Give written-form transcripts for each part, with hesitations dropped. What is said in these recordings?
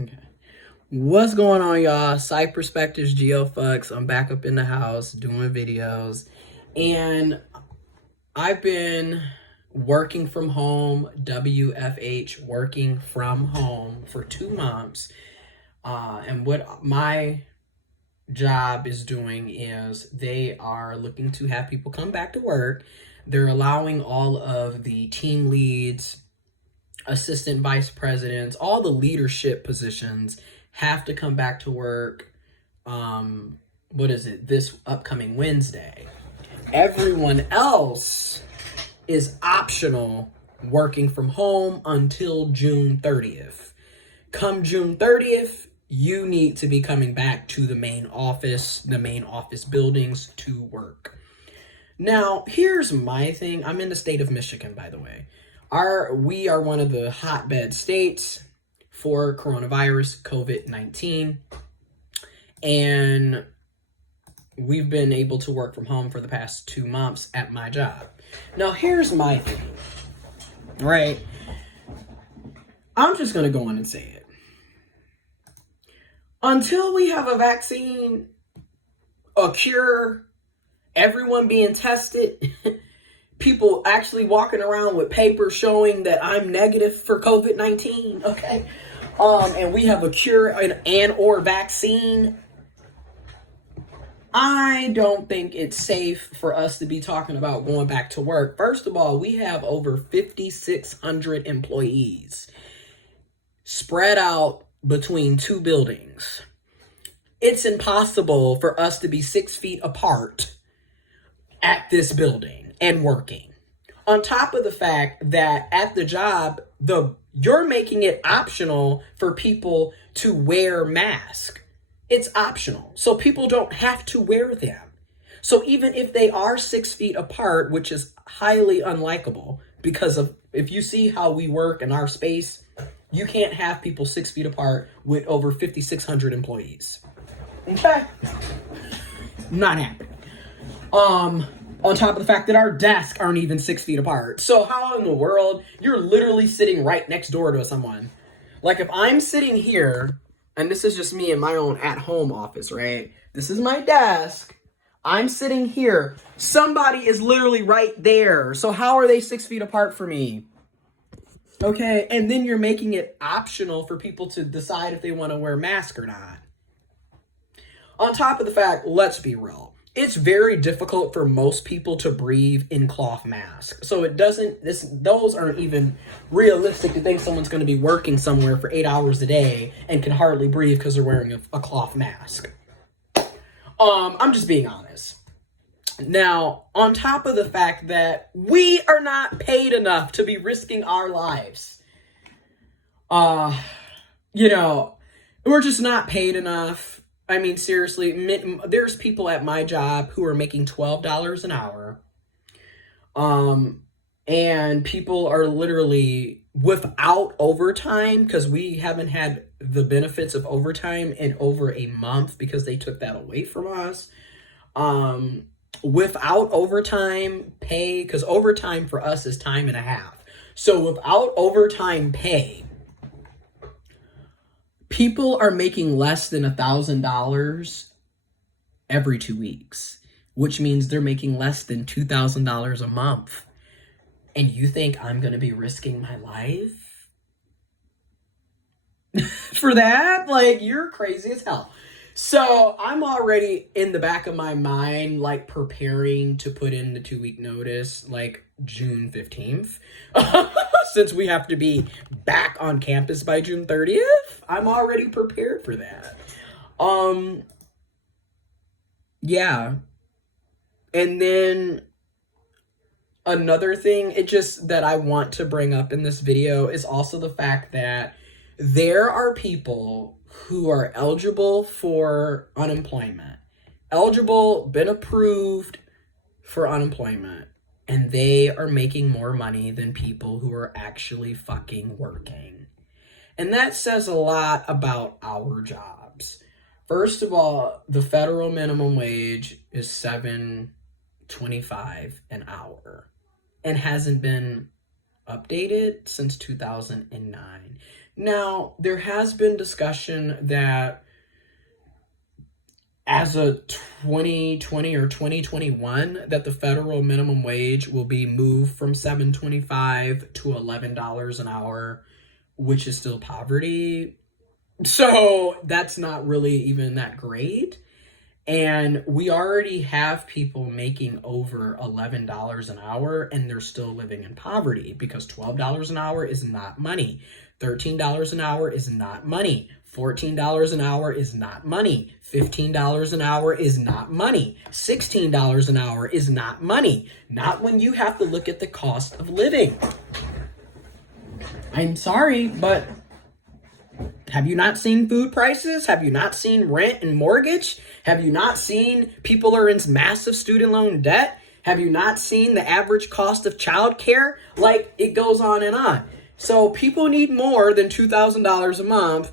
Okay. What's going on, y'all? Site Perspectives, giofvcks. I'm back up in the house doing videos. And I've been working from home, WFH, working from home for 2 months. And what my job is doing is they are looking to have people come back to work. They're allowing all of the team leads, assistant vice presidents, all the leadership positions have to come back to work. This upcoming Wednesday. Everyone else is optional working from home until June 30th. Come June 30th, you need to be coming back to the main office buildings to work. Now, here's my thing. I'm in the state of Michigan, by the way. We are one of the hotbed states for coronavirus, COVID-19. And we've been able to work from home for the past 2 months at my job. Now, here's my thing, right? I'm just going to go on and say it. Until we have a vaccine, a cure, everyone being tested, people actually walking around with papers showing that I'm negative for COVID-19, okay? And we have a cure and or vaccine, I don't think it's safe for us to be talking about going back to work. First of all, we have over 5,600 employees spread out between 2 buildings. It's impossible for us to be 6 feet apart at this building and working. On top of the fact that at the job, you're making it optional for people to wear masks. It's optional. So people don't have to wear them. So even if they are 6 feet apart, which is highly unlikable because of if you see how we work in our space, you can't have people 6 feet apart with over 5,600 employees. Okay? Not happening. On top of the fact that our desks aren't even 6 feet apart. So how in the world, you're literally sitting right next door to someone. Like if I'm sitting here, and this is just me in my own at-home office, right? This is my desk. I'm sitting here. Somebody is literally right there. So how are they 6 feet apart from me? Okay, and then you're making it optional for people to decide if they want to wear a mask or not. On top of the fact, let's be real. It's very difficult for most people to breathe in cloth masks. So those aren't even realistic to think someone's going to be working somewhere for 8 hours a day and can hardly breathe because they're wearing a cloth mask. I'm just being honest. Now, on top of the fact that we are not paid enough to be risking our lives. We're just not paid enough. I mean, seriously, there's people at my job who are making $12 an hour. And people are literally without overtime because we haven't had the benefits of overtime in over a month because they took that away from us. Without overtime pay, because overtime for us is time and a half. So without overtime pay, people are making less than $1,000 every 2 weeks, which means they're making less than $2,000 a month. And you think I'm going to be risking my life for that? Like, you're crazy as hell. So I'm already in the back of my mind, like preparing to put in the 2-week notice, like June 15th, since we have to be back on campus by June 30th. I'm already prepared for that. Yeah. And then another thing that I want to bring up in this video is also the fact that there are people who are eligible for unemployment, been approved for unemployment, and they are making more money than people who are actually fucking working. And that says a lot about our jobs. First of all, the federal minimum wage is $7.25 an hour and hasn't been updated since 2009. Now, there has been discussion that as of 2020 or 2021, that the federal minimum wage will be moved from $7.25 to $11 an hour, which is still poverty. So that's not really even that great. And we already have people making over $11 an hour and they're still living in poverty because $12 an hour is not money. $13 an hour is not money. $14 an hour is not money. $15 an hour is not money. $16 an hour is not money. Not when you have to look at the cost of living. I'm sorry, but have you not seen food prices? Have you not seen rent and mortgage? Have you not seen people are in massive student loan debt? Have you not seen the average cost of childcare? Like, it goes on and on. So people need more than $2,000 a month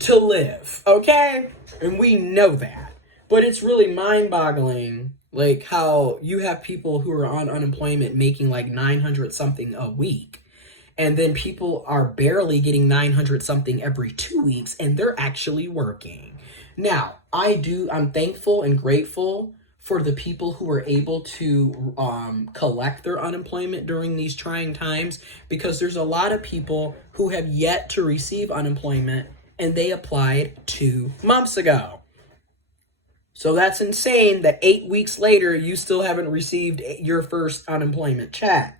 to live, okay? And we know that. But it's really mind-boggling, like, how you have people who are on unemployment making like 900 something a week. And then people are barely getting 900 something every 2 weeks, and they're actually working. Now, I'm thankful and grateful for the people who are able to collect their unemployment during these trying times, because there's a lot of people who have yet to receive unemployment, and they applied 2 months ago. So that's insane that 8 weeks later, you still haven't received your first unemployment check.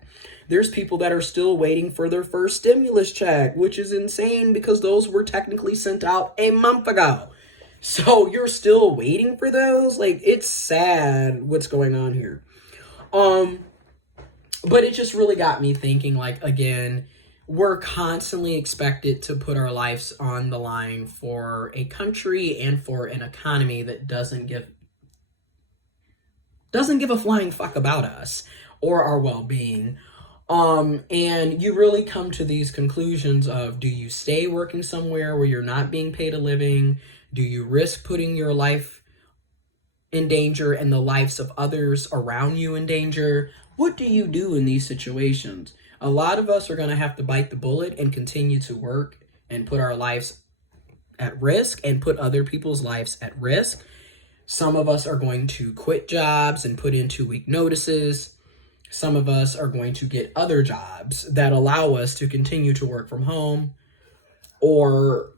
There's people that are still waiting for their first stimulus check, which is insane because those were technically sent out a month ago. So you're still waiting for those? Like, it's sad what's going on here. But it just really got me thinking, like, again, we're constantly expected to put our lives on the line for a country and for an economy that doesn't give a flying fuck about us or our well-being. And you really come to these conclusions of, do you stay working somewhere where you're not being paid a living? Do you risk putting your life in danger and the lives of others around you in danger? What do you do in these situations? A lot of us are going to have to bite the bullet and continue to work and put our lives at risk and put other people's lives at risk. Some of us are going to quit jobs and put in 2-week notices. Some of us are going to get other jobs that allow us to continue to work from home or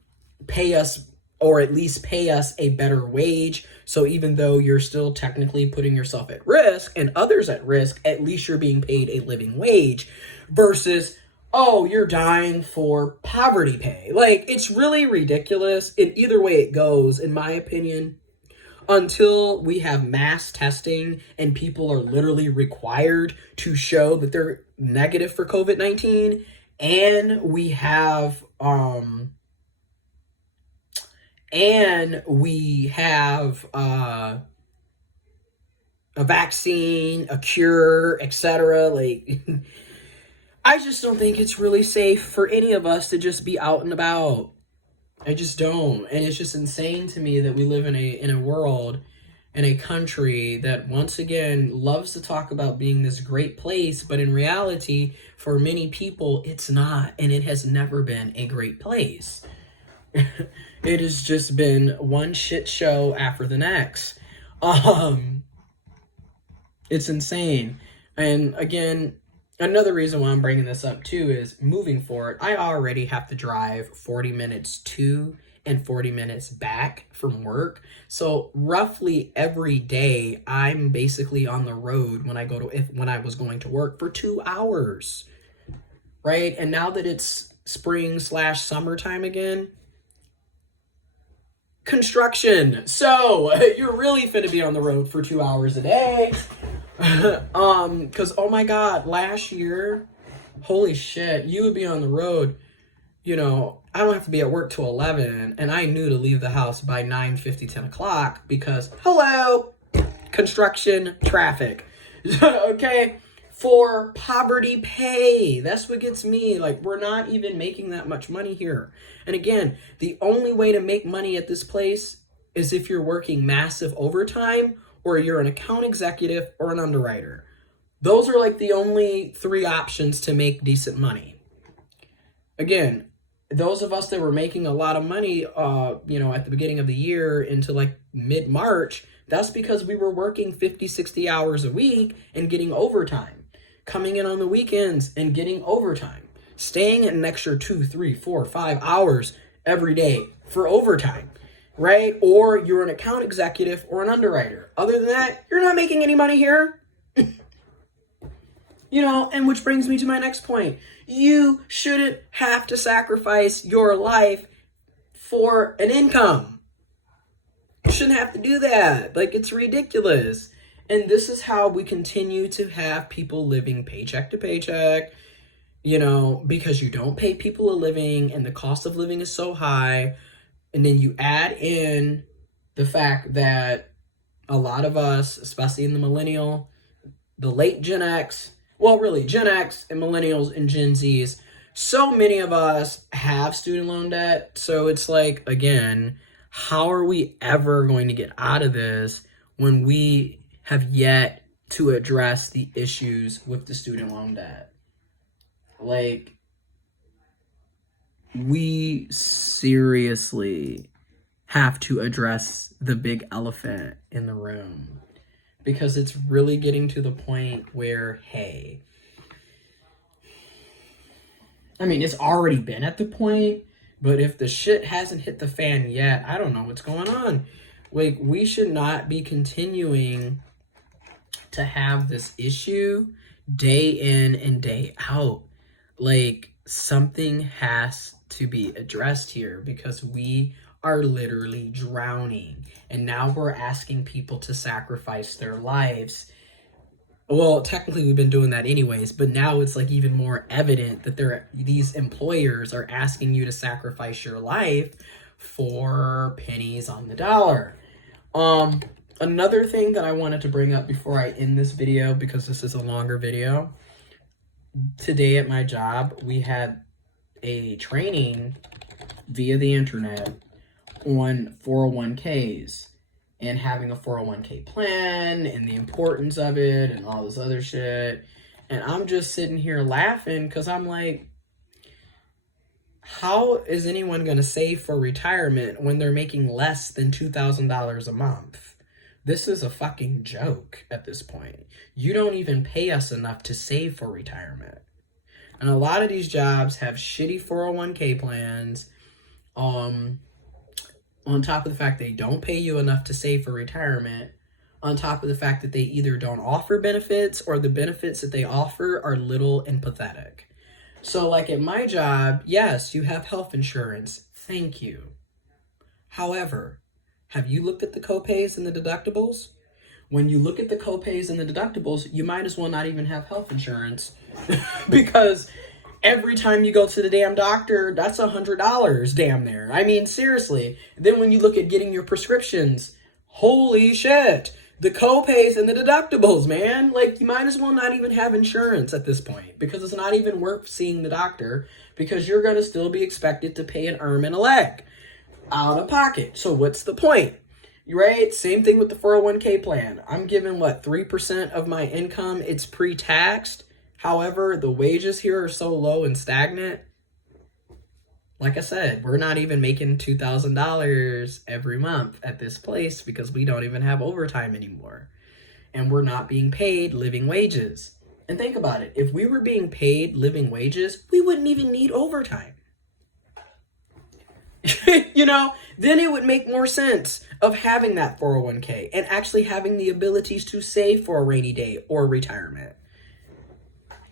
pay us, or at least pay us a better wage. So even though you're still technically putting yourself at risk and others at risk, at least you're being paid a living wage versus, oh, you're dying for poverty pay. Like, it's really ridiculous. In either way it goes, in my opinion, until we have mass testing and people are literally required to show that they're negative for COVID-19, and we have a vaccine, a cure, etc. Like, I just don't think it's really safe for any of us to just be out and about. I just don't. And it's just insane to me that we live in a world, in a country that once again loves to talk about being this great place, but in reality, for many people, it's not, and it has never been a great place. It has just been one shit show after the next. It's insane. And again, another reason why I'm bringing this up too is moving forward, I already have to drive 40 minutes to and 40 minutes back from work. So roughly every day, I'm basically on the road when I was going to work for 2 hours, right? And now that it's spring/summertime again, construction. So you're really finna be on the road for 2 hours a day. Cause oh my God, last year, holy shit, you would be on the road, you know, I don't have to be at work till 11, and I knew to leave the house by 9:50, 10 o'clock because, hello, construction traffic. Okay, for poverty pay. That's what gets me. Like, we're not even making that much money here. And again, the only way to make money at this place is if you're working massive overtime or you're an account executive or an underwriter. Those are like the only 3 options to make decent money. Again, those of us that were making a lot of money, at the beginning of the year into like mid-March, that's because we were working 50, 60 hours a week and getting overtime, coming in on the weekends and getting overtime, staying an extra 2, 3, 4, 5 hours every day for overtime, right? Or you're an account executive or an underwriter. Other than that, you're not making any money here. And which brings me to my next point. You shouldn't have to sacrifice your life for an income. You shouldn't have to do that. Like, it's ridiculous. And this is how we continue to have people living paycheck to paycheck, because you don't pay people a living and the cost of living is so high. And then you add in the fact that a lot of us, especially in the late Gen X, well, really, Gen X and millennials and Gen Zs, so many of us have student loan debt. So it's like, again, how are we ever going to get out of this when we have yet to address the issues with the student loan debt? Like, we seriously have to address the big elephant in the room. Because it's really getting to the point where, hey, I mean, it's already been at the point, but if the shit hasn't hit the fan yet, I don't know what's going on. Like, we should not be continuing to have this issue day in and day out. Like, something has to be addressed here because we are literally drowning. And now we're asking people to sacrifice their lives. Well, technically we've been doing that anyways, but now it's like even more evident that these employers are asking you to sacrifice your life for pennies on the dollar. Another thing that I wanted to bring up before I end this video, because this is a longer video. Today at my job, we had a training via the internet on 401ks and having a 401k plan and the importance of it and all this other shit. And I'm just sitting here laughing because I'm like, how is anyone going to save for retirement when they're making less than $2,000 a month? This is a fucking joke at this point. You don't even pay us enough to save for retirement. And a lot of these jobs have shitty 401k plans. On top of the fact they don't pay you enough to save for retirement, on top of the fact that they either don't offer benefits or the benefits that they offer are little and pathetic. So like at my job, yes, you have health insurance. Thank you. However, have you looked at the copays and the deductibles? When you look at the copays and the deductibles, you might as well not even have health insurance because every time you go to the damn doctor, that's $100 damn there. I mean, seriously. Then when you look at getting your prescriptions, holy shit. The copays and the deductibles, man. Like, you might as well not even have insurance at this point because it's not even worth seeing the doctor because you're going to still be expected to pay an arm and a leg out of pocket. So what's the point? Right? Same thing with the 401k plan. I'm given, 3% of my income. It's pre-taxed. However, the wages here are so low and stagnant. Like I said, we're not even making $2,000 every month at this place because we don't even have overtime anymore. And we're not being paid living wages. And think about it. If we were being paid living wages, we wouldn't even need overtime. Then it would make more sense of having that 401k and actually having the abilities to save for a rainy day or retirement.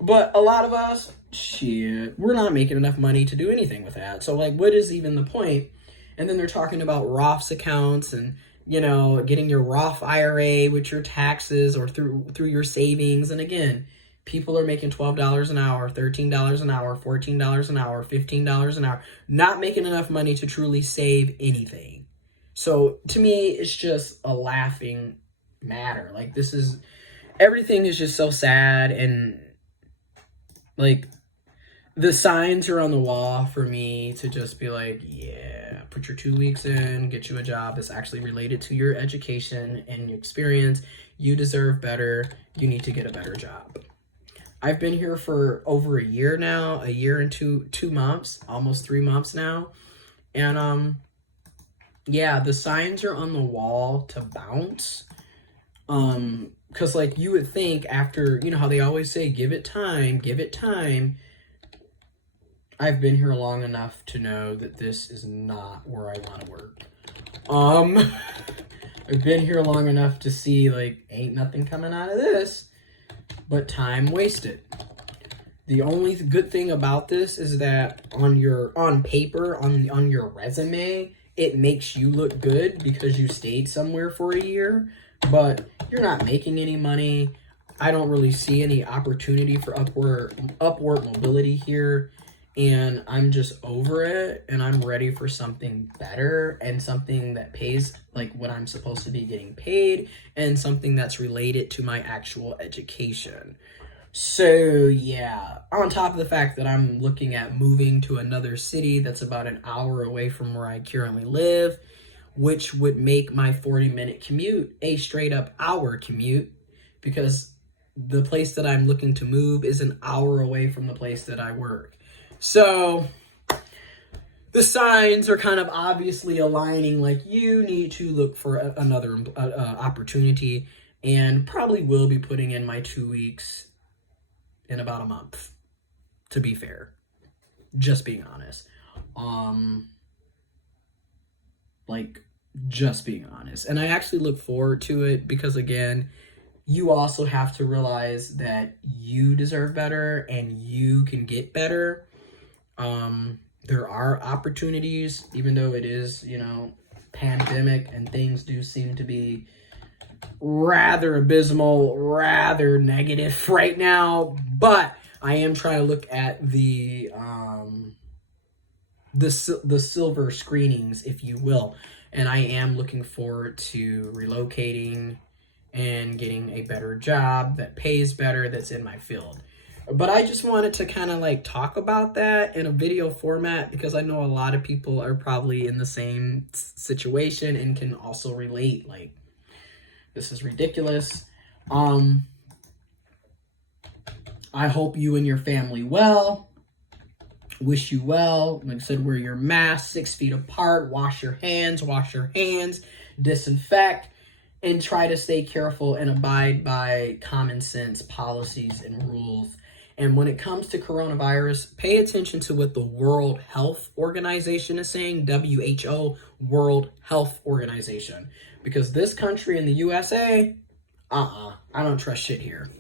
But a lot of us, we're not making enough money to do anything with that. So, what is even the point? And then they're talking about Roth's accounts and, getting your Roth IRA with your taxes or through your savings. And again, people are making $12 an hour, $13 an hour, $14 an hour, $15 an hour, not making enough money to truly save anything. So, to me, it's just a laughing matter. Everything is just so sad and the signs are on the wall for me to just be like, yeah, put your 2 weeks in, get you a job that's actually related to your education and your experience. You deserve better. You need to get a better job. I've been here for over a year now, a year and two months, almost 3 months now. And yeah, the signs are on the wall to bounce. Because like you would think after, you know how they always say, give it time, give it time. I've been here long enough to know that this is not where I want to work. I've been here long enough to see like ain't nothing coming out of this but time wasted. The only good thing about this is that on paper, on your resume, it makes you look good because you stayed somewhere for a year, but you're not making any money. I don't really see any opportunity for upward mobility here, and I'm just over it, and I'm ready for something better and something that pays like what I'm supposed to be getting paid and something that's related to my actual education. So yeah, on top of the fact that I'm looking at moving to another city that's about an hour away from where I currently live, which would make my 40-minute commute a straight up hour commute, because the place that I'm looking to move is an hour away from the place that I work. So the signs are kind of obviously aligning, like you need to look for another opportunity, and probably will be putting in my 2 weeks in about a month, to be fair. Just being honest. Just being honest. And I actually look forward to it because, again, you also have to realize that you deserve better and you can get better. There are opportunities, even though it is, pandemic and things do seem to be rather abysmal, rather negative right now, but I am trying to look at the silver screenings, if you will, and I am looking forward to relocating and getting a better job that pays better, that's in my field. But I just wanted to kind of like talk about that in a video format because I know a lot of people are probably in the same situation and can also relate. Like, this is ridiculous. I hope you and your family well. Wish you well. Like I said, wear your mask 6 feet apart. Wash your hands. Disinfect. And try to stay careful and abide by common sense policies and rules. And when it comes to coronavirus, pay attention to what the World Health Organization is saying, WHO, World Health Organization. Because this country in the USA, I don't trust shit here.